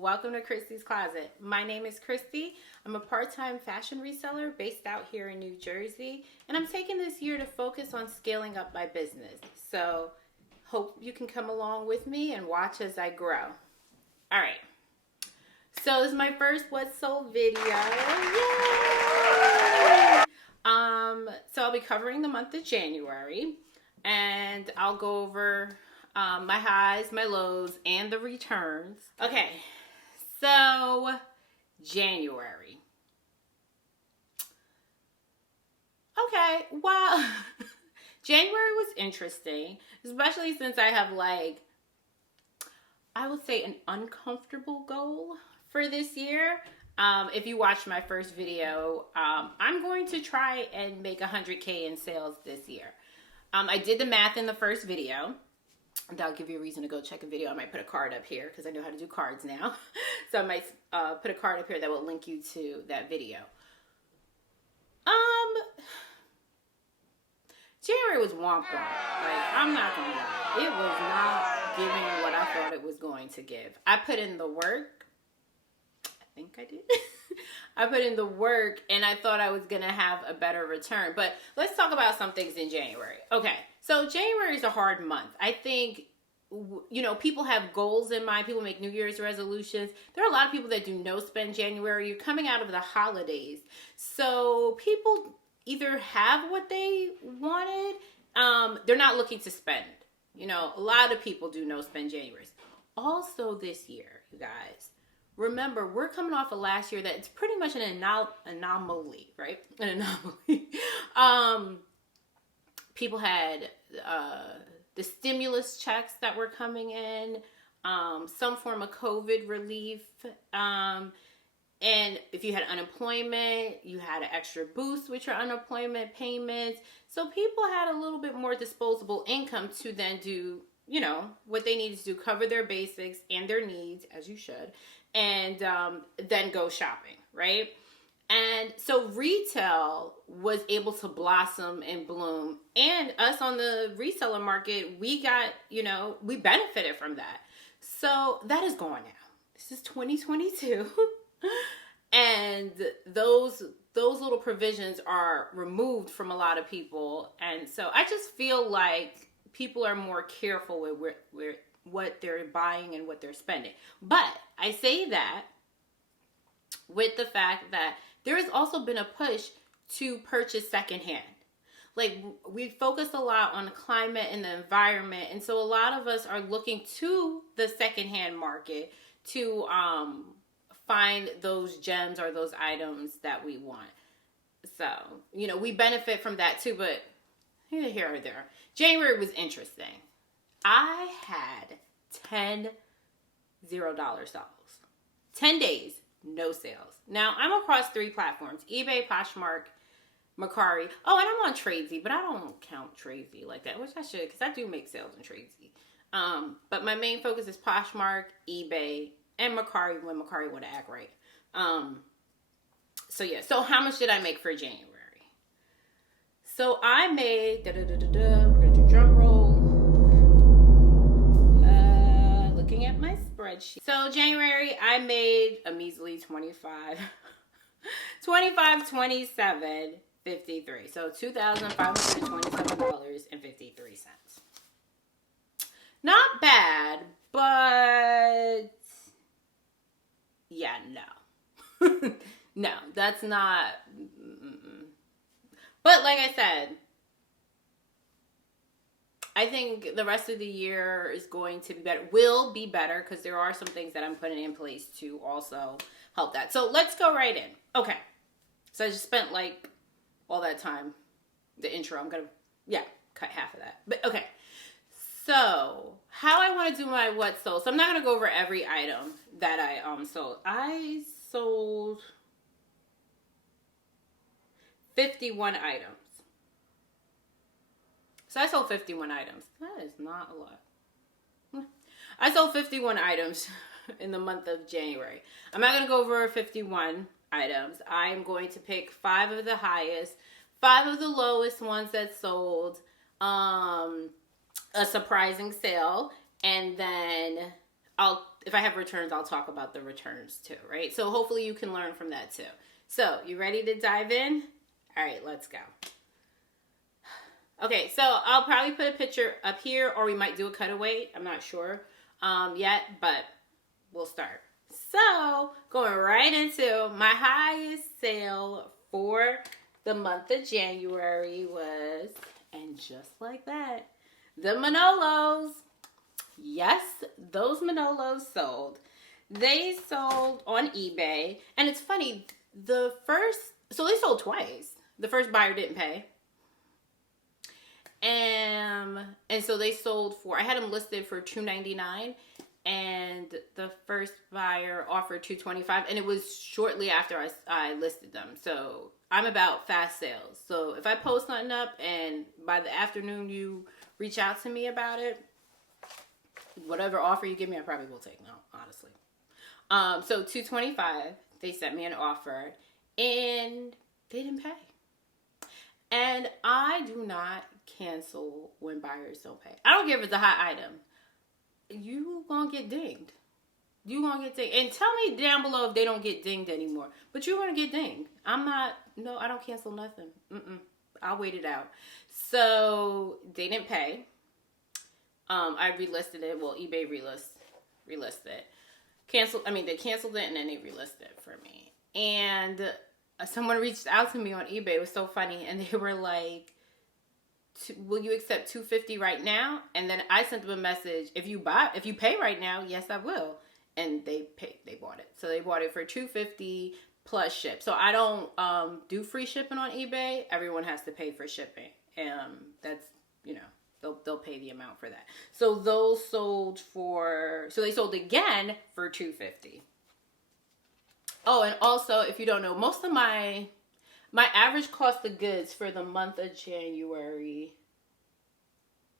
welcome to Christy's Closet. My name is Christy. I'm a part-time fashion reseller based out here in New Jersey, and I'm taking this year to focus on scaling up my business. So, hope you can come along with me and watch as I grow. All right. So, this is my first What's Sold video. Yay! So I'll be covering the month of January, and I'll go over my highs, my lows, and the returns. Okay, so January. Okay, well, January was interesting, especially since I have I would say an uncomfortable goal for this year. If you watched my first video, I'm going to try and make 100K in sales this year. I did the math in the first video. That'll give you a reason to go check a video. I might put a card up here because I know how to do cards now. So I might put a card up here that will link you to that video. January was womp womp. I'm not gonna lie. It was not giving what I thought it was going to give. I put in the work. I think I did. I put in the work and I thought I was going to have a better return. But let's talk about some things in January. Okay, so January is a hard month. I think, people have goals in mind. People make New Year's resolutions. There are a lot of people that do no spend January. You're coming out of the holidays. So people either have what they wanted. They're not looking to spend. A lot of people do no spend January. Also this year, you guys. Remember, we're coming off of last year that it's pretty much an anomaly, right? An anomaly. People had the stimulus checks that were coming in, some form of COVID relief. And if you had unemployment, you had an extra boost with your unemployment payments. So people had a little bit more disposable income to then do, what they needed to do, cover their basics and their needs, as you should. And then go shopping, right? And so retail was able to blossom and bloom. And us on the reseller market, we got, we benefited from that. So that is gone now. This is 2022. And those little provisions are removed from a lot of people. And so I just feel like people are more careful with what they're buying and what they're spending. But I say that with the fact that there has also been a push to purchase secondhand. We focus a lot on the climate and the environment, and so a lot of us are looking to the secondhand market to find those gems or those items that we want. So, we benefit from that too, but here or there. January was interesting. I had 10 $0 sales. 10 days, no sales. Now, I'm across 3 platforms: eBay, Poshmark, Mercari. Oh, and I'm on Tradesy, but I don't count Tradesy like that, which I should, because I do make sales on Tradesy. But my main focus is Poshmark, eBay, and Mercari when Mercari want to act right. So yeah, so how much did I make for January? So I made, we're going to do drum roll. Looking at my spreadsheet. So January, I made a measly 27.53. So $2,527.53. Not bad, but yeah, no. No, that's not. But like I said, I think the rest of the year is going to be better. Will be better because there are some things that I'm putting in place to also help that. So let's go right in. Okay. So I just spent all that time. The intro, I'm going to, cut half of that. But okay. So how I want to do my what sold. So I'm not going to go over every item that I sold. I sold 51 items. So I sold 51 items. That is not a lot. I sold 51 items in the month of January. I'm not going to go over 51 items. I'm going to pick 5 of the highest, 5 of the lowest ones that sold, a surprising sale, and then if I have returns, I'll talk about the returns too, right? So hopefully you can learn from that too. So you ready to dive in? All right, let's go. Okay, so I'll probably put a picture up here, or we might do a cutaway. I'm not sure yet, but we'll start. So going right into my highest sale for the month of January was, and just like that, the Manolos. Yes, those Manolos sold. They sold on eBay, and it's funny, so they sold twice. The first buyer didn't pay. And so they sold for, I had them listed for $299, and the first buyer offered $225, and it was shortly after I listed them. So I'm about fast sales. So if I post something up and by the afternoon you reach out to me about it, whatever offer you give me, I probably will take now, honestly. So $225, they sent me an offer, and they didn't pay. And I do not cancel when buyers don't pay. I don't care if it's a hot item. You gonna get dinged. You gonna get dinged. And tell me down below if they don't get dinged anymore. But you're gonna get dinged. I don't cancel nothing. I'll wait it out. So they didn't pay. I relisted it. Well, eBay relisted it. They canceled it, and then they relisted it for me. And someone reached out to me on eBay. It was so funny, and they were like, "Will you accept $250 right now?" And then I sent them a message: If you pay right now, yes, I will. And they paid. They bought it. So they bought it for $250 plus ship. So I don't do free shipping on eBay. Everyone has to pay for shipping. That's they'll pay the amount for that. So those sold they sold again for $250. Oh, and also, if you don't know, most of my average cost of goods for the month of January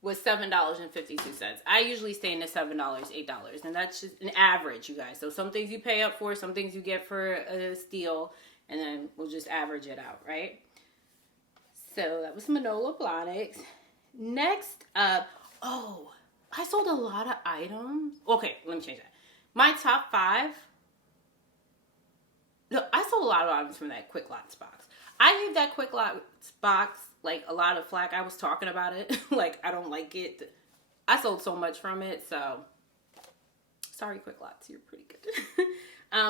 was $7.52. I usually stay in the $7, $8, and that's just an average, you guys. So some things you pay up for, some things you get for a steal, and then we'll just average it out, right? So that was Manolo Blahniks. Next up, I sold a lot of items. Okay, let me change that. My top 5. No, I sold a lot of items from that Quick Lots box. I gave that Quick Lots box like a lot of flack. I was talking about it. Like, I don't like it. I sold so much from it, so sorry, Quick Lots, you're pretty good.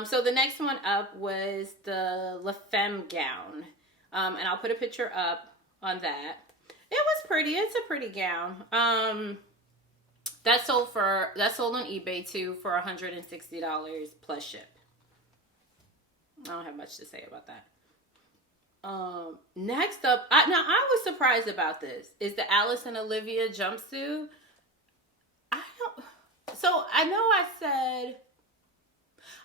So the next one up was the La Femme gown. And I'll put a picture up on that. It was pretty. It's a pretty gown. That sold on eBay too for $160 plus ship. I don't have much to say about that. Next up, I was surprised about this. Is the Alice and Olivia jumpsuit.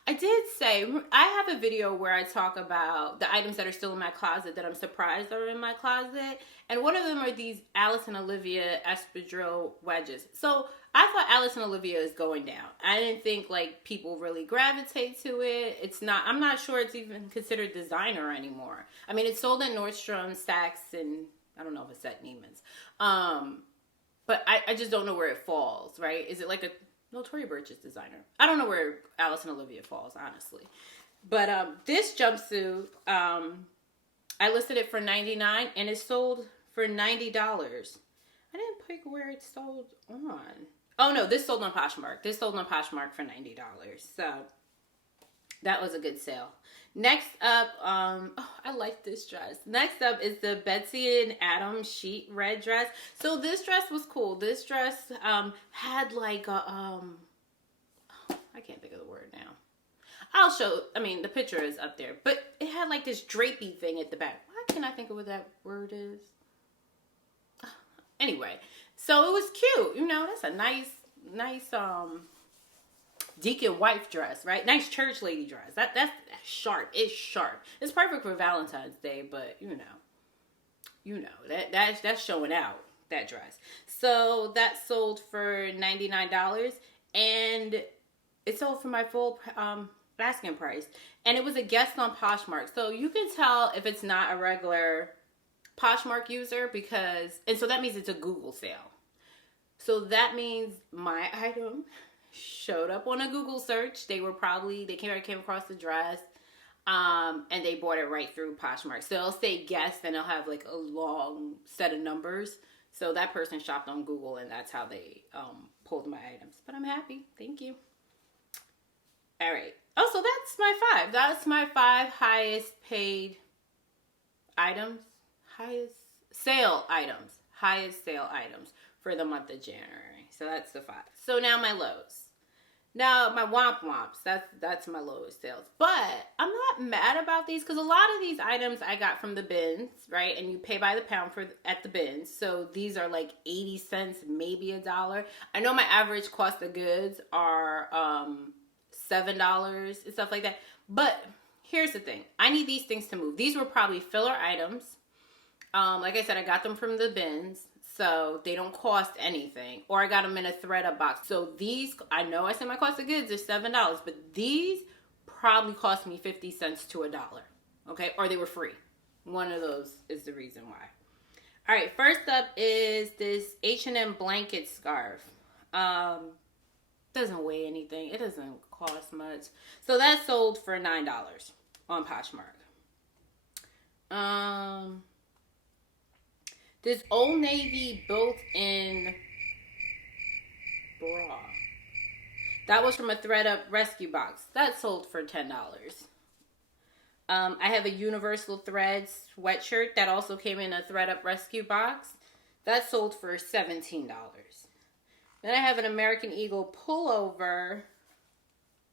I did say, I have a video where I talk about the items that are still in my closet that I'm surprised are in my closet. And one of them are these Alice and Olivia espadrille wedges. So I thought Alice and Olivia is going down. I didn't think like people really gravitate to it. I'm not sure it's even considered designer anymore. I mean, it's sold at Nordstrom, Saks, and I don't know if it's at Neiman's. But I just don't know where it falls, right? Is it like no, Tory Burch is designer. I don't know where Alice and Olivia falls, honestly. But this jumpsuit, I listed it for $99, and it sold for $90. I didn't pick where it sold on. Oh, no, this sold on Poshmark. This sold on Poshmark for $90. So that was a good sale. Next up, I like this dress. Next up is the Betsy and Adam sheet red dress. So this dress was cool. This dress had like a, I can't think of the word now. The picture is up there. But it had like this drapey thing at the back. Why can't I think of what that word is? Anyway, so it was cute. That's a nice deacon wife dress, right? Nice church lady dress. That's sharp. It's sharp. It's perfect for Valentine's Day, but that's showing out, that dress. So that sold for $99, and it sold for my full asking price. And it was a guest on Poshmark. So you can tell if it's not a regular Poshmark user so that means it's a Google sale. So that means my item showed up on a Google search. They came across the dress. And they bought it right through Poshmark. So they'll say guest, and they'll have like a long set of numbers. So that person shopped on Google, and that's how they pulled my items. But I'm happy. Thank you. All right. Oh, so that's my 5. That's my 5 highest paid items. Highest sale items for the month of January. So that's the 5. So now my lows. Now my womps, that's my lowest sales. But I'm not mad about these because a lot of these items I got from the bins, right? And you pay by the pound at the bins. So these are like 80 cents, maybe $1. I know my average cost of goods are $7 and stuff like that. But here's the thing. I need these things to move. These were probably filler items. Like I said, I got them from the bins. So they don't cost anything. Or I got them in a thread-up box. So these, I know I said my cost of goods is $7. But these probably cost me 50 cents to $1. Okay? Or they were free. One of those is the reason why. All right. First up is this H&M blanket scarf. Doesn't weigh anything. It doesn't cost much. So that sold for $9 on Poshmark. This Old Navy built-in bra. That was from a thread-up rescue box. That sold for $10. I have a Universal Thread sweatshirt that also came in a thread-up rescue box. That sold for $17. Then I have an American Eagle pullover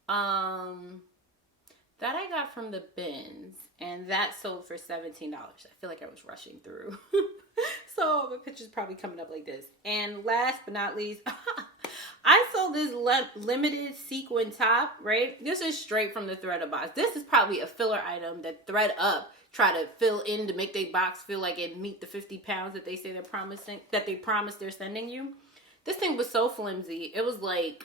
that I got from the bins. And that sold for $17. I feel like I was rushing through. So my picture's probably coming up like this. And last but not least, I sold this limited sequin top, right? This is straight from the thread-up box. This is probably a filler item that thread-up try to fill in to make their box feel like it meet the 50 pounds that they say they're promising, that they promise they're sending you. This thing was so flimsy. It was like,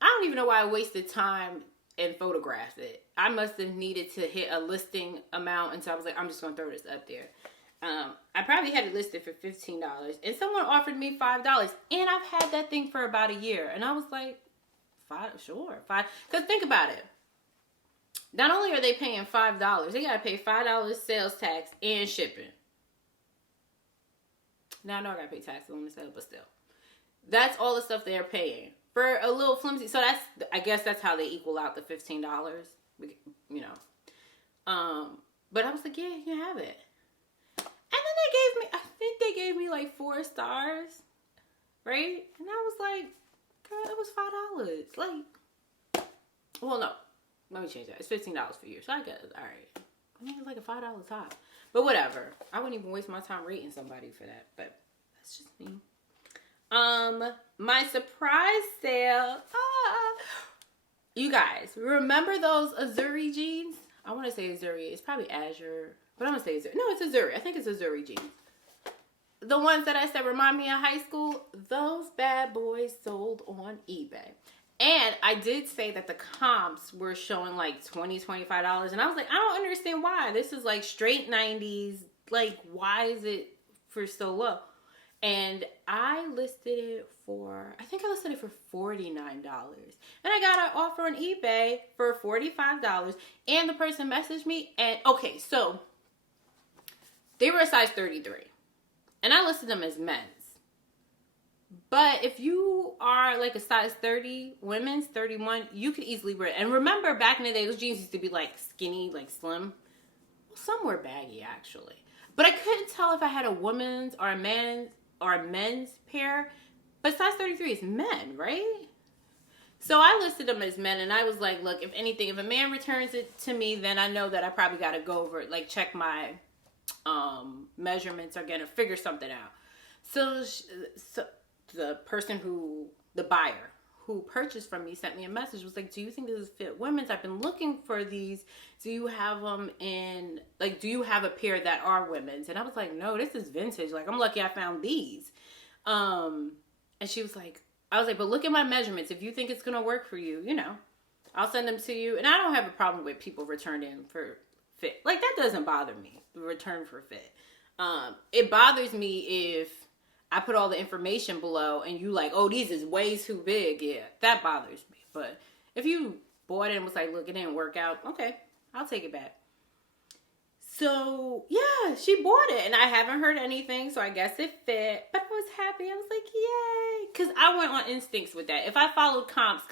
I don't even know why I wasted time and photographed it. I must have needed to hit a listing amount, and so I was like, I'm just gonna throw this up there. I probably had it listed for $15, and someone offered me $5, and I've had that thing for about a year, and I was like, $5, sure, $5. Because think about it. Not only are they paying $5, they gotta pay $5 sales tax and shipping. Now I know I gotta pay taxes on the sale, but still, that's all the stuff they're paying for a little flimsy. So that's, I guess that's how they equal out the $15, you know. But I was like, yeah, you can have it. And then I think they gave me like 4 stars, right? And I was like, girl, it was $5. Like, well, no, let me change that. It's $15 for you. So I guess, all right. I mean, it's like a $5 top. But whatever. I wouldn't even waste my time rating somebody for that. But that's just me. My surprise sale. You guys, remember those Azuri jeans? I want to say Azuri. It's probably Azure. But I'm going to say Azuri. No, it's Azuri. I think it's Azuri jeans. The ones that I said remind me of high school. Those bad boys sold on eBay. And I did say that the comps were showing like $20, $25. And I was like, I don't understand why. This is like straight 90s. Like, why is it for so low? And I listed it for, I think I listed it for $49. And I got an offer on eBay for $45. And the person messaged me. And okay, so they were a size 33. And I listed them as men's. But if you are like a size 30, women's 31, you could easily wear it. And remember back in the day, those jeans used to be like skinny, like slim. Well, some were baggy actually. But I couldn't tell if I had a woman's or a men's pair. But size 33 is men, right? So I listed them as men, and I was like, look, if anything, if a man returns it to me, then I know that I probably got to go over it, like check my measurements or gonna figure something out. So the person the buyer who purchased from me sent me a message, was like, do you think this is fit women's? I've been looking for these. Do you have them in, like, do you have a pair that are women's? And I was like, no, this is vintage. Like, I'm lucky I found these. And she was like, I was like, but look at my measurements. If you think it's going to work for you, you know, I'll send them to you. And I don't have a problem with people returning for fit. Like, that doesn't bother me, return for fit. It bothers me if I put all the information below and you like, oh, these is way too big. Yeah, that bothers me. But if you bought it and was like, look, it didn't work out. Okay, I'll take it back. So, yeah, she bought it and I haven't heard anything. So I guess it fit. But I was happy. I was like, yay. Because I went on instincts with that. If I followed comps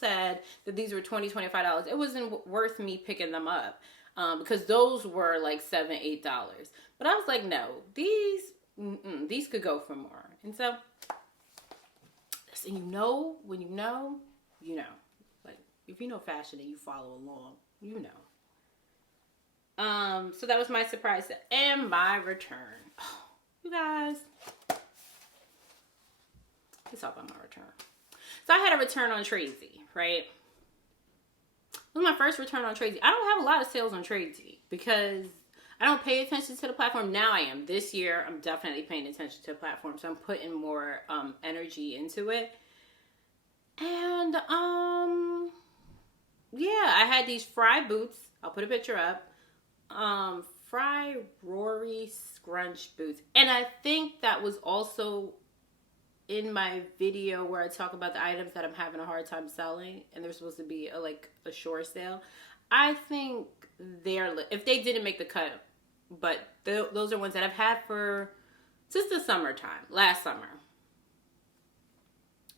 said that these were $20, $25. It wasn't worth me picking them up. Because those were like $7, $8. But I was like, no, these could go for more. And so, listen, you know, when you know, you know. Like, if you know fashion and you follow along, you know. So that was my surprise and my return. Oh, you guys, let's talk about my return. So I had a return on Tradesy, right? It was my first return on Tradesy. I don't have a lot of sales on Tradesy because I don't pay attention to the platform. Now I am. This year, I'm definitely paying attention to the platform. So I'm putting more energy into it. And yeah, I had these Fry boots. I'll put a picture up. Fry Rory scrunch boots. And I think that was also in my video where I talk about the items that I'm having a hard time selling. And they're supposed to be a shore sale. I think if they didn't make the cut, but those are ones that I've had since the summertime, last summer.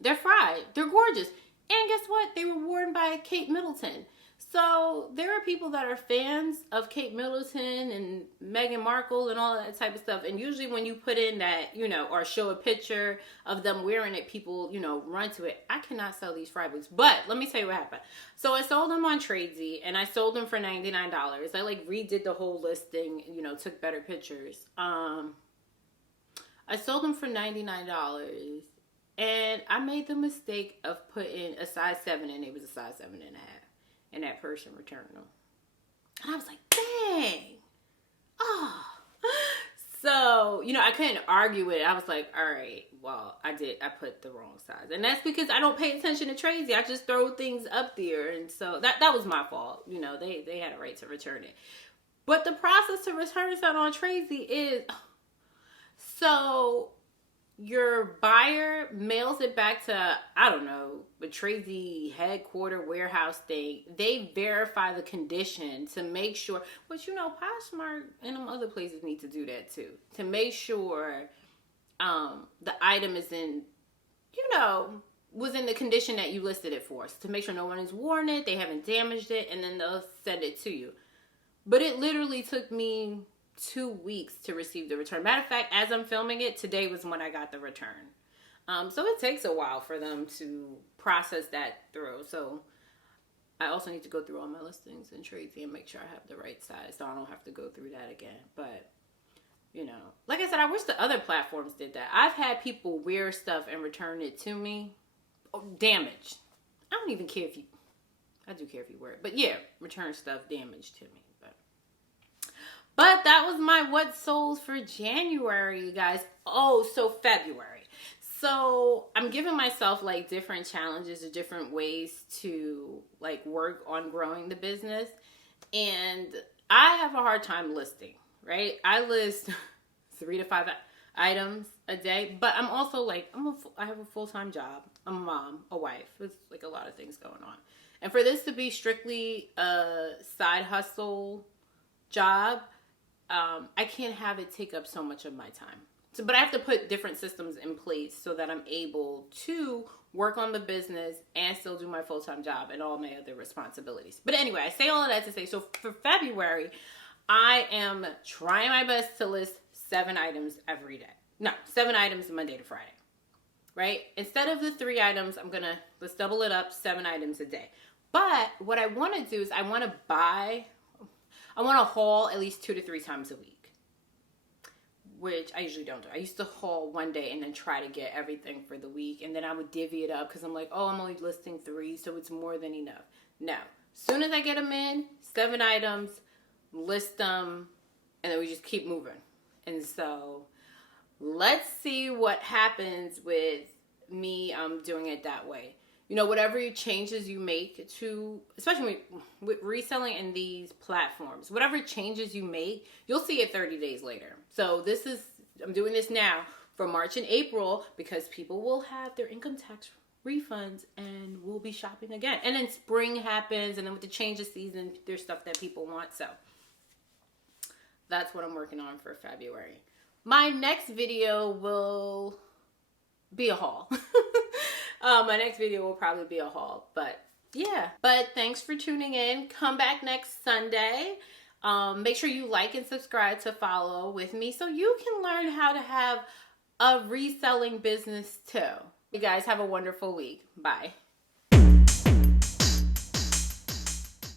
They're fried. They're gorgeous. And guess what? They were worn by Kate Middleton. So there are people that are fans of Kate Middleton and Meghan Markle and all that type of stuff. And usually when you put in that, or show a picture of them wearing it, people, run to it. I cannot sell these Fry boots. But let me tell you what happened. So I sold them on Tradesy and I sold them for $99. I redid the whole listing, took better pictures. I sold them for $99. And I made the mistake of putting a size 7 and it was a size 7.5. And that person returned them. And I was like, dang. Oh. So, I couldn't argue with it. I was like, all right, well, I put the wrong size. And that's because I don't pay attention to Tradesy. I just throw things up there. And so that was my fault. They had a right to return it. But the process to return something on Tradesy is, so your buyer mails it back to, I don't know, the Tradesy headquarter warehouse thing. They verify the condition to make sure, which, Poshmark and them other places need to do that too, to make sure the item is in, was in the condition that you listed it for. So to make sure no one has worn it, they haven't damaged it, and then they'll send it to you. But it literally took me 2 weeks to receive the return. Matter of fact, as I'm filming it, today was when I got the return. So it takes a while for them to process that through. So I also need to go through all my listings and Tradesy and make sure I have the right size so I don't have to go through that again. But, like I said, I wish the other platforms did that. I've had people wear stuff and return it to me. Oh, damaged. I don't even care I do care if you wear it. But yeah, return stuff damaged to me. But that was my what sold for January, you guys. Oh, so February. So I'm giving myself different challenges or different ways to work on growing the business. And I have a hard time listing, right? I list 3 to 5 items a day, but I'm also I have a full-time job. I'm a mom, a wife. There's a lot of things going on. And for this to be strictly a side hustle job, I can't have it take up so much of my time. So, but I have to put different systems in place so that I'm able to work on the business and still do my full-time job and all my other responsibilities. But anyway, I say all of that to say, so for February, I am trying my best to list 7 items every day. No, 7 items Monday to Friday, right? Instead of the 3 items, let's double it up, 7 items a day. But what I want to do is I want to haul at least 2 to 3 times a week, which I usually don't do. I used to haul one day and then try to get everything for the week. And then I would divvy it up because I'm like, oh, I'm only listing 3, so it's more than enough. No. As soon as I get them in, 7 items, list them, and then we just keep moving. And so let's see what happens with me doing it that way. Whatever changes you make to, especially with reselling in these platforms, whatever changes you make, you'll see it 30 days later. So I'm doing this now for March and April, because people will have their income tax refunds and we'll be shopping again. And then spring happens, and then with the change of season, there's stuff that people want. So that's what I'm working on for February. My next video will be a haul. My next video will probably be a haul, but yeah. But thanks for tuning in. Come back next Sunday. Make sure you like and subscribe to follow with me so you can learn how to have a reselling business too. You guys have a wonderful week. Bye.